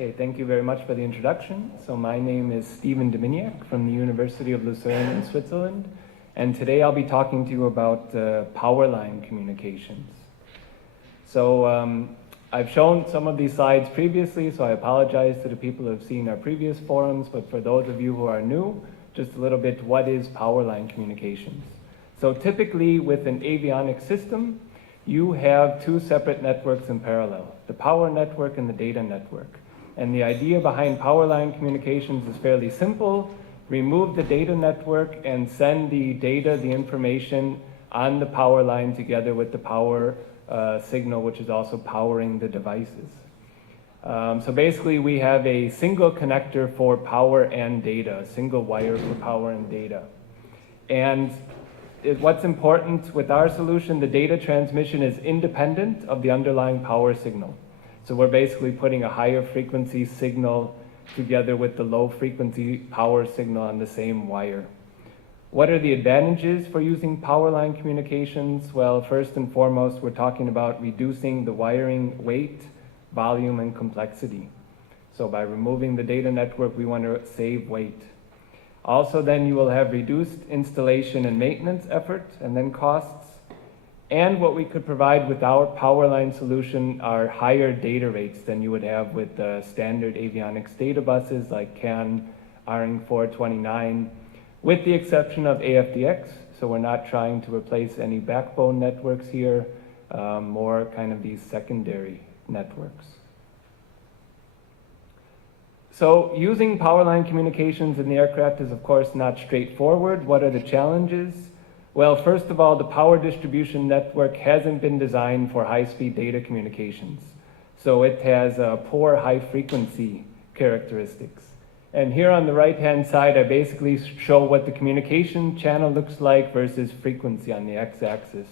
Okay, thank you very much for the introduction. So my name is Stephen Dominiak from the University of Lucerne in Switzerland, and today I'll be talking to you about power line communications. So I've shown some of these slides previously, so I apologize to the people who have seen our previous forums, but for those of you who are new, just a little bit, what is power line communications? So typically with an avionics system, you have two separate networks in parallel, the power network and the data network. And the idea behind power line communications is fairly simple. Remove the data network and send the data, the information on the power line together with the power signal, which is also powering the devices. So basically we have a single connector for power and data, a single wire for power and data. And what's important with our solution, the data transmission is independent of the underlying power signal. So we're basically putting a higher frequency signal together with the low frequency power signal on the same wire. What are the advantages for using power line communications? Well, first and foremost, we're talking about reducing the wiring weight, volume, and complexity. So by removing the data network, we want to save weight. Also, then you will have reduced installation and maintenance effort and then costs. And what we could provide with our power line solution are higher data rates than you would have with standard avionics data buses like CAN, RN 429, with the exception of AFDX. So we're not trying to replace any backbone networks here, more kind of these secondary networks. So using power line communications in the aircraft is of course not straightforward. What are the challenges? Well, first of all, the power distribution network hasn't been designed for high-speed data communications. So it has poor high-frequency characteristics. And here on the right-hand side, I basically show what the communication channel looks like versus frequency on the x-axis.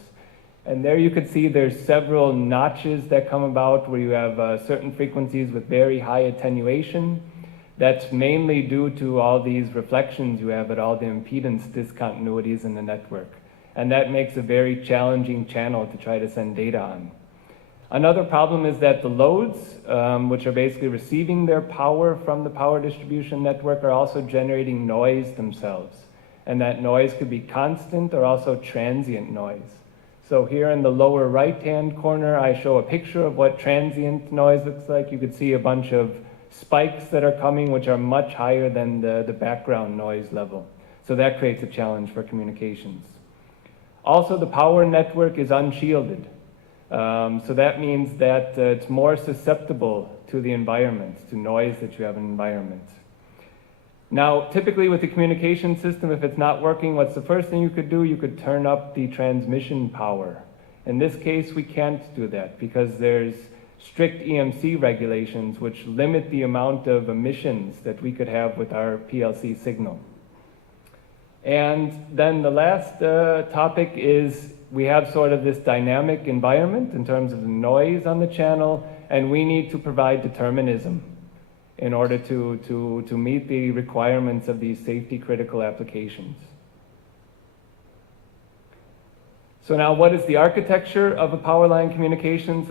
And there you can see there's several notches that come about where you have certain frequencies with very high attenuation. That's mainly due to all these reflections you have at all the impedance discontinuities in the network. And that makes a very challenging channel to try to send data on. Another problem is that the loads, which are basically receiving their power from the power distribution network, are also generating noise themselves. And that noise could be constant or also transient noise. So here in the lower right-hand corner, I show a picture of what transient noise looks like. You could see a bunch of spikes that are coming, which are much higher than the background noise level. So that creates a challenge for communications. Also, the power network is unshielded. So that means that it's more susceptible to the environment, to noise that you have in the environment. Now, typically with the communication system, if it's not working, what's the first thing you could do? You could turn up the transmission power. In this case, we can't do that because there's strict EMC regulations which limit the amount of emissions that we could have with our PLC signal. And then the last topic is we have sort of this dynamic environment in terms of the noise on the channel, and we need to provide determinism in order to meet the requirements of these safety critical applications. So now what does the architecture of a power line communications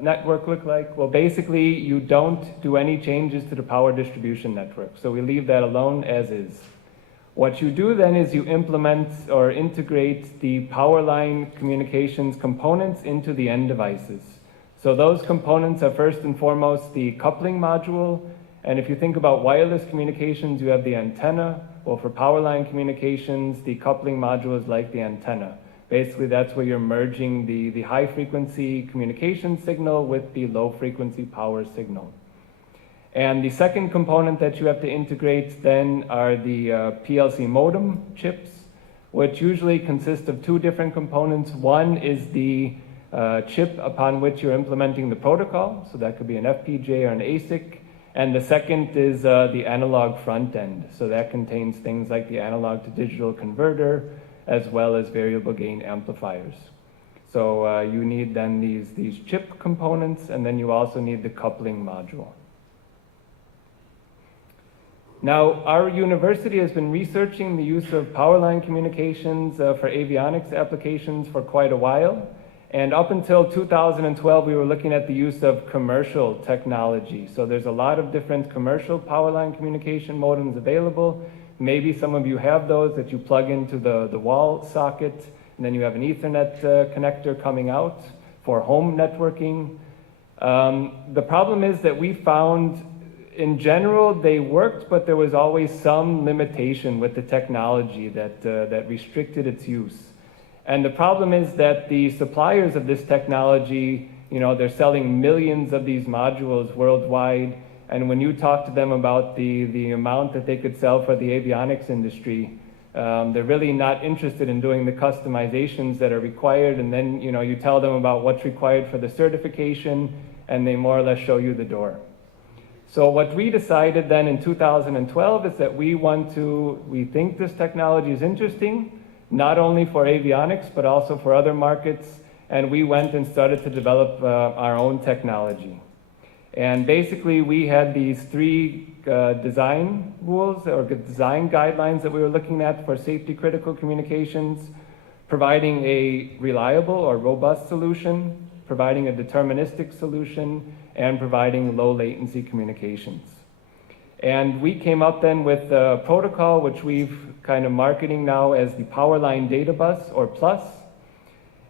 network look like? Well, basically you don't do any changes to the power distribution network. So we leave that alone as is. What you do then is you implement or integrate the power line communications components into the end devices. So those components are first and foremost the coupling module. And if you think about wireless communications, you have the antenna. Well, for power line communications, the coupling module is like the antenna. Basically, that's where you're merging the high frequency communication signal with the low frequency power signal. And the second component that you have to integrate then are the PLC modem chips, which usually consist of two different components. One is the chip upon which you're implementing the protocol, so that could be an FPGA or an ASIC. And the second is the analog front end, so that contains things like the analog to digital converter, as well as variable gain amplifiers. So you need then these chip components, and then you also need the coupling module. Now, our university has been researching the use of power line communications for avionics applications for quite a while, And up until 2012, we were looking at the use of commercial technology. So there's a lot of different commercial power line communication modems available. Maybe some of you have those that you plug into the wall socket, and then you have an Ethernet connector coming out for home networking. The problem is that we found, in general, they worked, but there was always some limitation with the technology that restricted its use. And the problem is that the suppliers of this technology, they're selling millions of these modules worldwide. And when you talk to them about the amount that they could sell for the avionics industry, they're really not interested in doing the customizations that are required. And then, you tell them about what's required for the certification, and they more or less show you the door. So what we decided then in 2012 is that we think this technology is interesting, not only for avionics, but also for other markets. And we went and started to develop our own technology. And basically, we had these three design rules or design guidelines that we were looking at for safety critical communications: providing a reliable or robust solution, providing a deterministic solution, and providing low latency communications. And we came up then with a protocol which we've kind of marketing now as the Powerline Data Bus, or PLUS.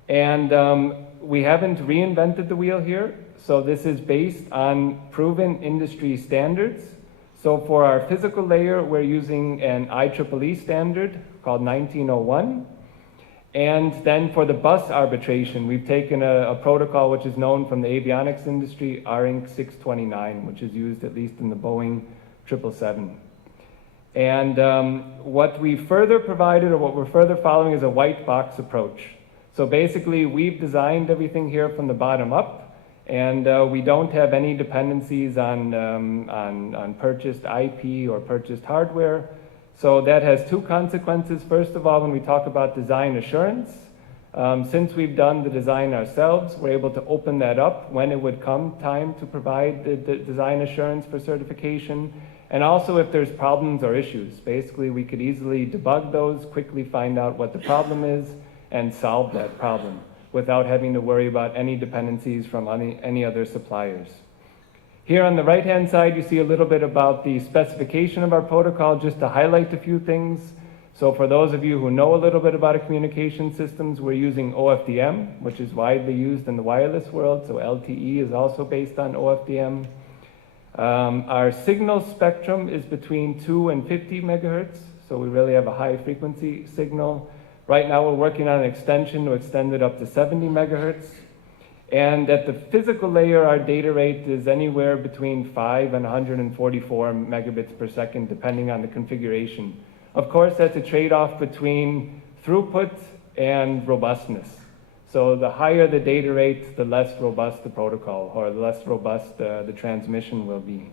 And we haven't reinvented the wheel here. So this is based on proven industry standards. So for our physical layer, we're using an IEEE standard called 1901. And then for the bus arbitration, we've taken a protocol which is known from the avionics industry, RINC 629, which is used at least in the Boeing 777. And what we further provided, or what we're further following, is a white box approach. So basically, we've designed everything here from the bottom up. And we don't have any dependencies on purchased IP or purchased hardware. So that has two consequences. First of all, when we talk about design assurance, since we've done the design ourselves, we're able to open that up when it would come time to provide the design assurance for certification. And also if there's problems or issues. Basically, we could easily debug those, quickly find out what the problem is, and solve that problem without having to worry about any dependencies from any other suppliers. Here on the right-hand side, you see a little bit about the specification of our protocol, just to highlight a few things. So for those of you who know a little bit about communication systems, we're using OFDM, which is widely used in the wireless world. So LTE is also based on OFDM. Our signal spectrum is between 2 and 50 megahertz. So we really have a high frequency signal. Right now, we're working on an extension to extend it up to 70 megahertz. And at the physical layer, our data rate is anywhere between 5 and 144 megabits per second, depending on the configuration. Of course, that's a trade-off between throughput and robustness. So the higher the data rate, the less robust the protocol, or the less robust the transmission will be.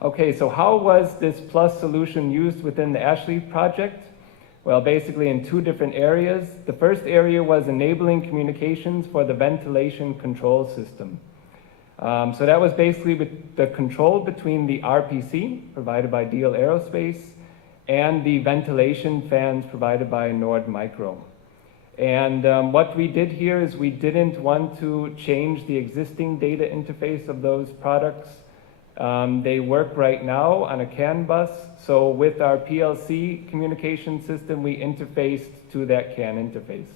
Okay, so how was this PLUS solution used within the Ashley project? Well, basically in two different areas. The first area was enabling communications for the ventilation control system. So that was basically the control between the RPC, provided by Deal Aerospace, and the ventilation fans provided by Nord Micro. And what we did here is we didn't want to change the existing data interface of those products. They work right now on a CAN bus. So with our PLC communication system, we interfaced to that CAN interface.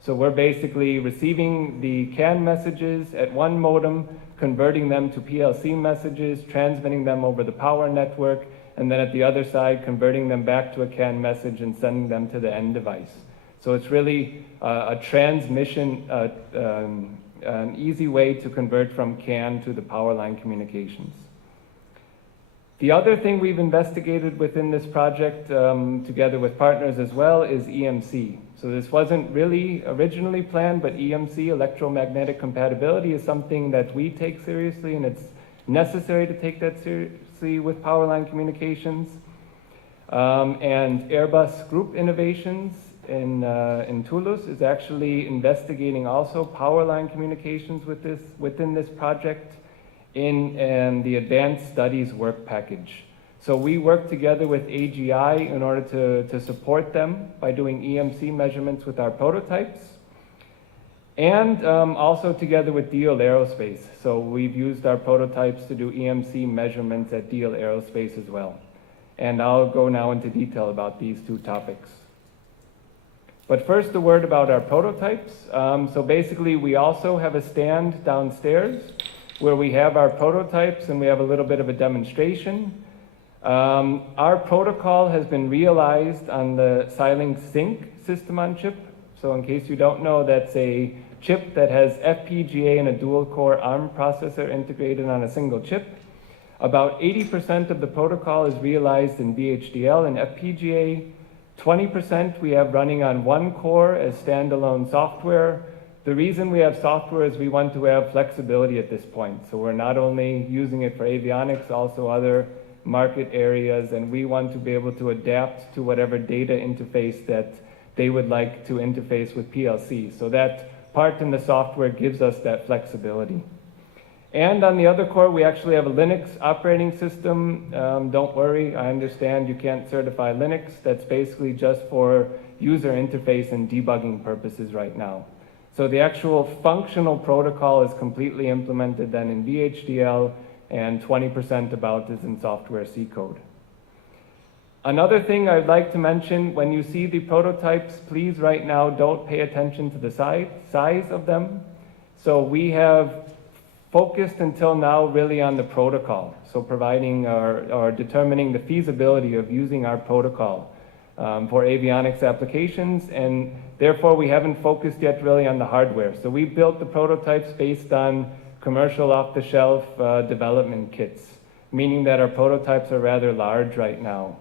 So we're basically receiving the CAN messages at one modem, converting them to PLC messages, transmitting them over the power network, and then at the other side, converting them back to a CAN message and sending them to the end device. So it's really a transmission, an easy way to convert from CAN to the power line communications. The other thing we've investigated within this project, together with partners as well, is EMC. So this wasn't really originally planned, but EMC, electromagnetic compatibility, is something that we take seriously, and it's necessary to take that seriously with power line communications. And Airbus Group Innovations in Toulouse is actually investigating also power line communications within this project in the advanced studies work package. So we work together with AGI in order to support them by doing EMC measurements with our prototypes. And also together with Deal Aerospace. So we've used our prototypes to do EMC measurements at Deal Aerospace as well. And I'll go now into detail about these two topics. But first, a word about our prototypes. So basically, we also have a stand downstairs where we have our prototypes and we have a little bit of a demonstration. Our protocol has been realized on the Xilinx Sync system on chip. So in case you don't know, that's a chip that has FPGA and a dual-core ARM processor integrated on a single chip. About 80% of the protocol is realized in VHDL and FPGA. 20% we have running on one core as standalone software. The reason we have software is we want to have flexibility at this point. So we're not only using it for avionics, also other market areas, and we want to be able to adapt to whatever data interface that they would like to interface with PLC. So that part in the software gives us that flexibility. And on the other core, we actually have a Linux operating system. Don't worry, I understand you can't certify Linux. That's basically just for user interface and debugging purposes right now. So the actual functional protocol is completely implemented then in VHDL, and 20% about is in software C code. Another thing I'd like to mention, when you see the prototypes, please right now don't pay attention to the size of them. So we have focused until now really on the protocol. So providing or determining the feasibility of using our protocol for avionics applications, and therefore we haven't focused yet really on the hardware. So we built the prototypes based on commercial off-the-shelf development kits, meaning that our prototypes are rather large right now.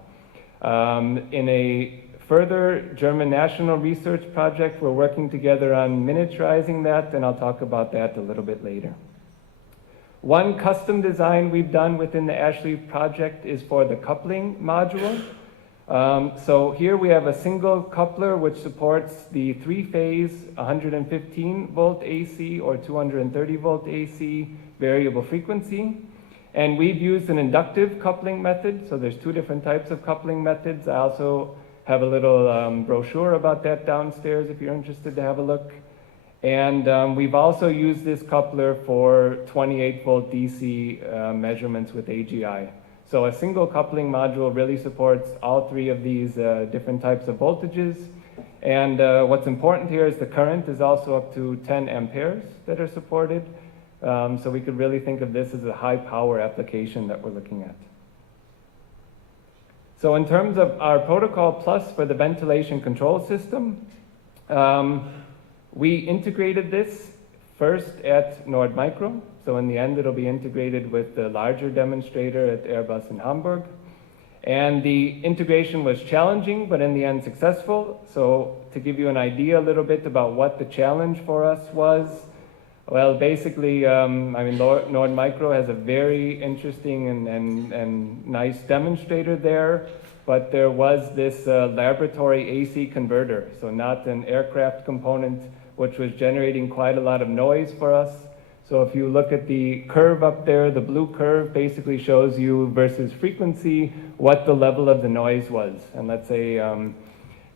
In a further German national research project, we're working together on miniaturizing that, and I'll talk about that a little bit later. One custom design we've done within the Ashley project is for the coupling module. So here we have a single coupler which supports the three-phase 115 volt AC or 230 volt AC variable frequency. And we've used an inductive coupling method. So there's two different types of coupling methods. I also have a little brochure about that downstairs if you're interested to have a look. And we've also used this coupler for 28 volt DC measurements with AGI. So a single coupling module really supports all three of these different types of voltages. And what's important here is the current is also up to 10 amperes that are supported. So we could really think of this as a high power application that we're looking at. So in terms of our protocol plus for the ventilation control system, we integrated this first at Nord Micro. So in the end, it'll be integrated with the larger demonstrator at Airbus in Hamburg. And the integration was challenging, but in the end successful. So to give you an idea a little bit about what the challenge for us was, well, basically, Nord Micro has a very interesting and nice demonstrator there, but there was this laboratory AC converter, so not an aircraft component, which was generating quite a lot of noise for us. So if you look at the curve up there, the blue curve basically shows you versus frequency what the level of the noise was. And let's say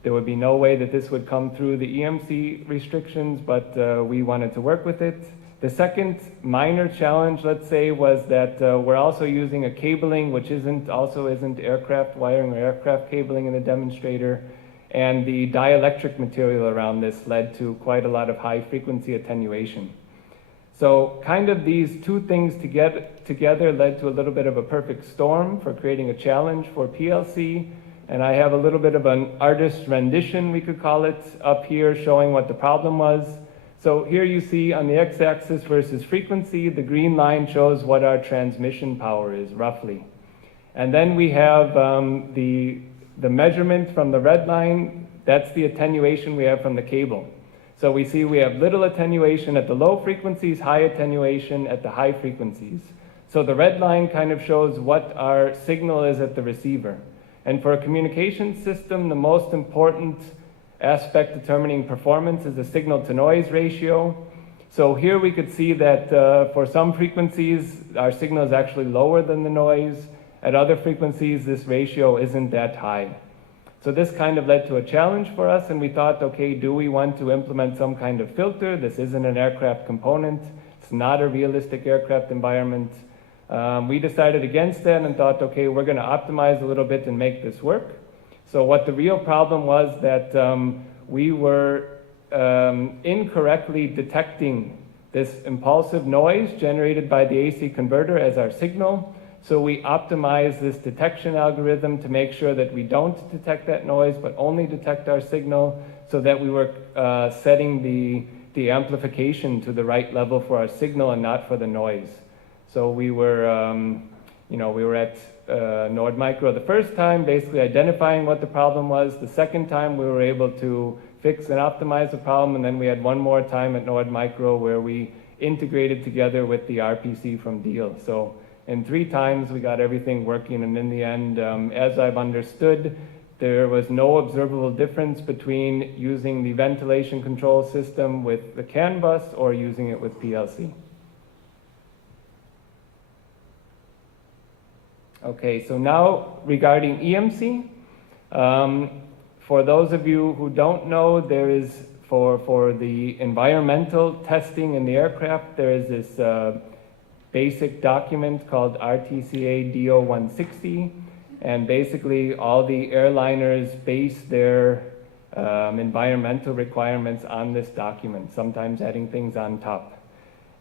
there would be no way that this would come through the EMC restrictions, but we wanted to work with it. The second minor challenge, let's say, was that we're also using a cabling which isn't aircraft wiring or aircraft cabling in the demonstrator. And the dielectric material around this led to quite a lot of high frequency attenuation. So kind of these two things together led to a little bit of a perfect storm for creating a challenge for PLC. And I have a little bit of an artist's rendition, we could call it, up here showing what the problem was. So here you see on the x-axis versus frequency, the green line shows what our transmission power is roughly. And then we have the measurement from the red line, that's the attenuation we have from the cable. So we see we have little attenuation at the low frequencies, high attenuation at the high frequencies. So the red line kind of shows what our signal is at the receiver. And for a communication system, the most important aspect determining performance is the signal-to-noise ratio. So here we could see that for some frequencies, our signal is actually lower than the noise, At other frequencies, this ratio isn't that high. So this kind of led to a challenge for us, and we thought, okay, do we want to implement some kind of filter? This isn't an aircraft component. It's not a realistic aircraft environment. We decided against that and thought, okay, we're going to optimize a little bit and make this work. So what the real problem was that we were incorrectly detecting this impulsive noise generated by the AC converter as our signal. So we optimized this detection algorithm to make sure that we don't detect that noise, but only detect our signal, so that we were setting the amplification to the right level for our signal and not for the noise. So we were, we were at Nord Micro the first time, basically identifying what the problem was. The second time we were able to fix and optimize the problem, and then we had one more time at Nord Micro where we integrated together with the RPC from Deal. So in 3 times we got everything working, and in the end, as I've understood, there was no observable difference between using the ventilation control system with the CAN bus or using it with PLC. Okay, so now regarding EMC, for those of you who don't know, there is, for the environmental testing in the aircraft, there is this basic document called RTCA DO 160, and basically all the airliners base their environmental requirements on this document, sometimes adding things on top.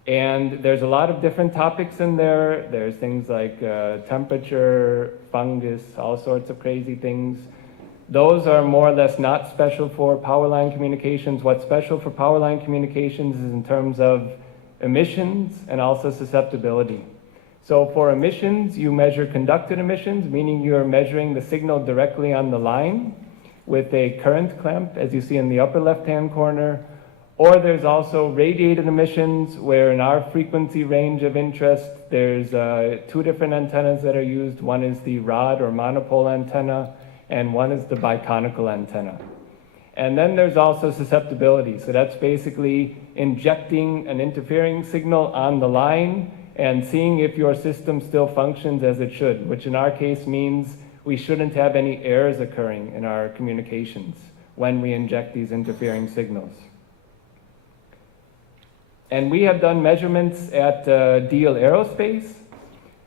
And there's a lot of different topics in there. There's things like temperature, fungus, all sorts of crazy things. Those are more or less not special for power line communications. What's special for power line communications is in terms of emissions and also susceptibility. So for emissions, you measure conducted emissions, meaning you're measuring the signal directly on the line with a current clamp, as you see in the upper left-hand corner. Or there's also radiated emissions, where in our frequency range of interest, there's 2 different antennas that are used. One is the rod or monopole antenna, and one is the biconical antenna. And then there's also susceptibility. So that's basically injecting an interfering signal on the line and seeing if your system still functions as it should, which in our case means we shouldn't have any errors occurring in our communications when we inject these interfering signals. And we have done measurements at Deal Aerospace,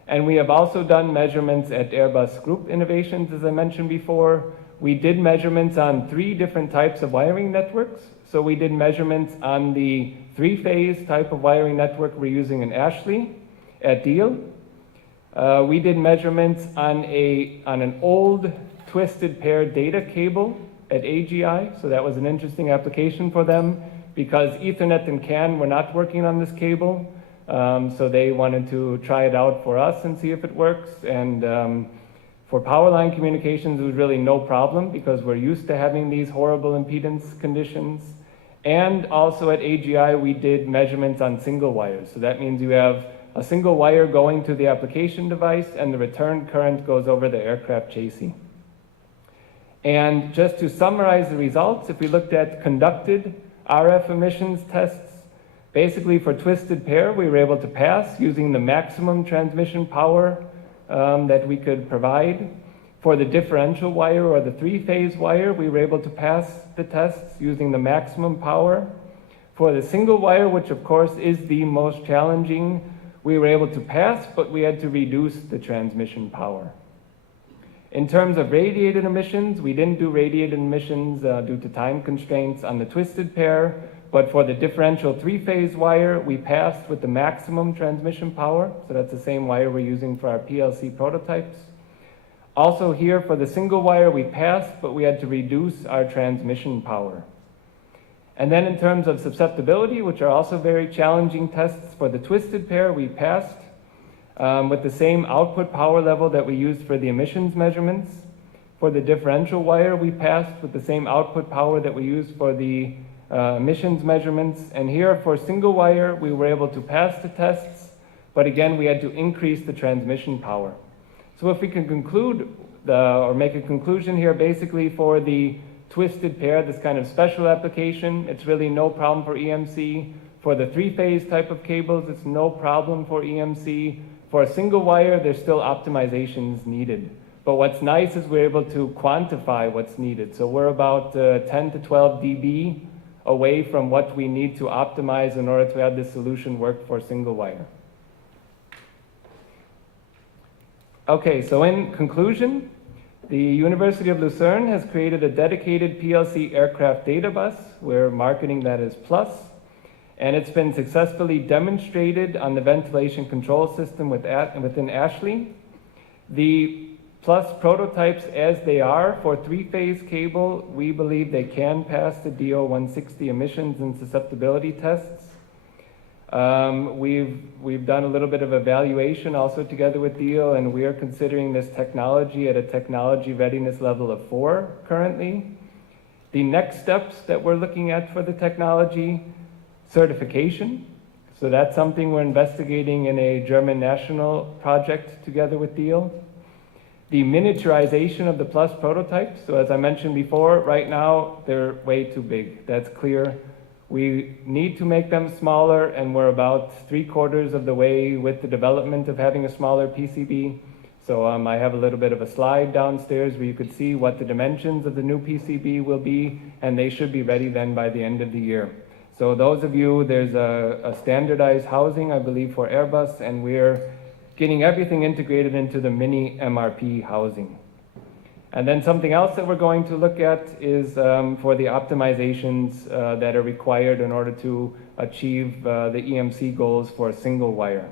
and we have also done measurements at Airbus Group Innovations, as I mentioned before. We did measurements on 3 different types of wiring networks. So we did measurements on the 3-phase type of wiring network we're using in Ashley at Deal. We did measurements on an old twisted pair data cable at AGI, so that was an interesting application for them, because Ethernet and CAN were not working on this cable, so they wanted to try it out for us and see if it works. And for power line communications, it was really no problem, because we're used to having these horrible impedance conditions. And also at AGI, we did measurements on single wires. So that means you have a single wire going to the application device, and the return current goes over the aircraft chassis. And just to summarize the results, if we looked at conducted RF emissions tests, basically for twisted pair, we were able to pass using the maximum transmission power that we could provide. For the differential wire or the 3-phase wire, we were able to pass the tests using the maximum power. For the single wire, which of course is the most challenging, we were able to pass, but we had to reduce the transmission power. In terms of radiated emissions, we didn't do radiated emissions due to time constraints on the twisted pair, but for the differential 3-phase wire, we passed with the maximum transmission power. So that's the same wire we're using for our PLC prototypes. Also here for the single wire, we passed, but we had to reduce our transmission power. And then in terms of susceptibility, which are also very challenging tests, for the twisted pair, we passed with the same output power level that we used for the emissions measurements. For the differential wire, we passed with the same output power that we used for the emissions measurements. And here for single wire, we were able to pass the tests, but again, we had to increase the transmission power. So if we can conclude or make a conclusion here, basically for the twisted pair, this kind of special application, it's really no problem for EMC. For the 3-phase type of cables, it's no problem for EMC. For a single wire, there's still optimizations needed. But what's nice is we're able to quantify what's needed. So we're about 10 to 12 dB away from what we need to optimize in order to have this solution work for single wire. Okay, so in conclusion, the University of Lucerne has created a dedicated PLC aircraft data bus. We're marketing that as Plus. And it's been successfully demonstrated on the ventilation control system within Ashley. The Plus prototypes as they are for three-phase cable, we believe they can pass the DO 160 emissions and susceptibility tests. We've done a little bit of evaluation also together with DO, and we are considering this technology at a technology readiness level of 4 currently. The next steps that we're looking at for the technology, certification. So that's something we're investigating in a German national project together with DO. The miniaturization of the Plus prototypes. So as I mentioned before, right now they're way too big. That's clear. We need to make them smaller, and we're about 3/4 of the way with the development of having a smaller PCB. So I have a little bit of a slide downstairs where you could see what the dimensions of the new PCB will be, and they should be ready then by the end of the year. So those of you, there's a standardized housing, I believe, for Airbus, and we're getting everything integrated into the mini MRP housing. And then something else that we're going to look at is for the optimizations that are required in order to achieve the EMC goals for single wire.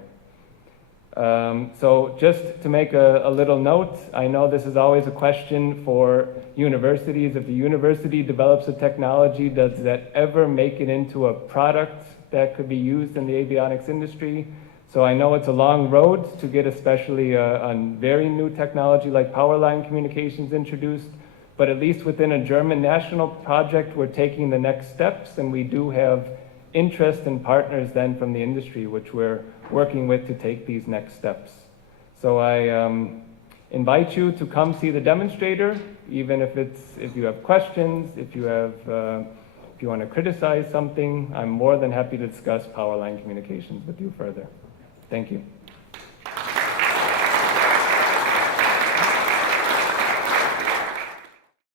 So just to make a little note, I know this is always a question for universities. If the university develops a technology, does that ever make it into a product that could be used in the avionics industry? So I know it's a long road to get especially a very new technology like power line communications introduced, but at least within a German national project, we're taking the next steps, and we do have interest and partners then from the industry, which we're working with to take these next steps. So I invite you to come see the demonstrator, even if you have questions, if you want to criticize something. I'm more than happy to discuss power line communications with you further. Thank you.